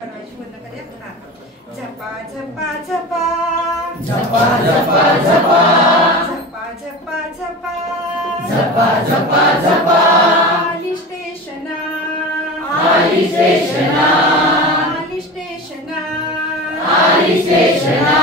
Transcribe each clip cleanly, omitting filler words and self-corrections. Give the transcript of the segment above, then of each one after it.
झपा झपा झपा झपा झपा झपा झपा झपा झपा झपा झपा झपा आली स्टेशना आली स्टेशना आली स्टेशना आली स्टेशना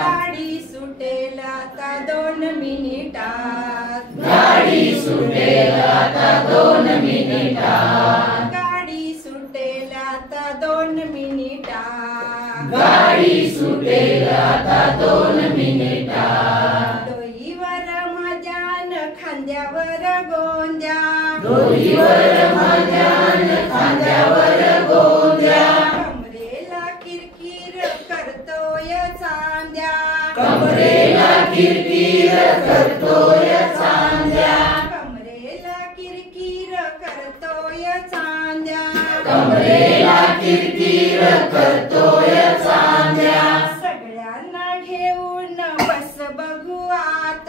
गाडी सुटेल आता 2 मिनिटात गाडी सुटेल आता 2 मिनिटात गाडी सुटेल आता 2 मिनिटात गाडी सुटेल आता 2 मिनिटात डोईवर माझ्यान खांद्यावर गोंद्या डोईवर माझ्यान खांद्यावर गोंद्या कमरेला किरकिर करतोय चांद्या कमरेला किरकिर करतोय चांद्या कमरेला किरकिर करतोय चांद्या कमरेला किरकिर करतोय चांद्या सगळ्यांना घेऊन बस बघू आत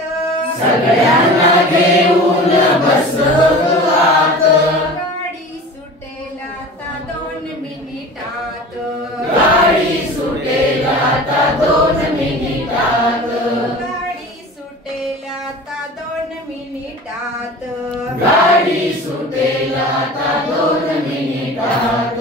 सगळ्यांना घेऊन बस आत गाडी सुटेल आता 2 मिनिटात गाडी सुटेल आता 2 मिनिटात गाडी सुटेल आता 2 मिनिटात गाडी सुटेल आता 2 मिनिटात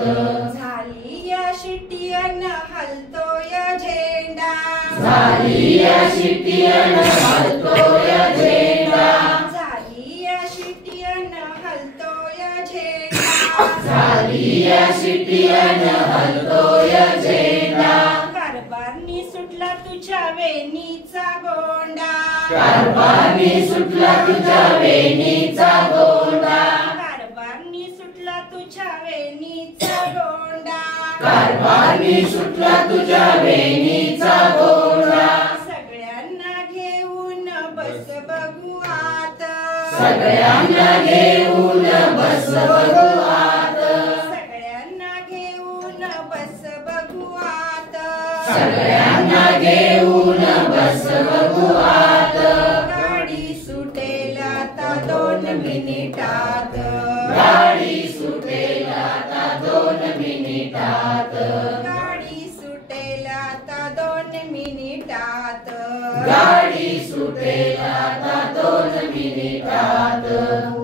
झाली या शिट्टीयन हलतोय झेंडा झाली या शिट्टीयन हलतोय झेंडा झाली या शिट्टीयन हलतोय झेंडा झाली या शिट्टीयन हलतोय झेंडा कारभारनी सुटला तुझ्या वेणीचा गोंडा कारभारनी सुटला तुझ्या वेणीचा गोंडा कारभारनी सुटला तुझ्या वेणीचा गोंडा कारभारनी सुटला तुझ्या वेणीचा गोंडा सगळ्यांना घेऊन बस बघू आत सगळ्यांना घेऊन बस बघू आत सगळ्यांना घेऊन बस बघू आत सगळ्यांना घेऊन बस बघू आत गाडी सुटेल आता 2 मिनिटात गाडी सुटेल आता 2 मिनिटात गाडी सुटेल आता 2 मिनिटात गाडी सुटेल आता 2 मिनिटात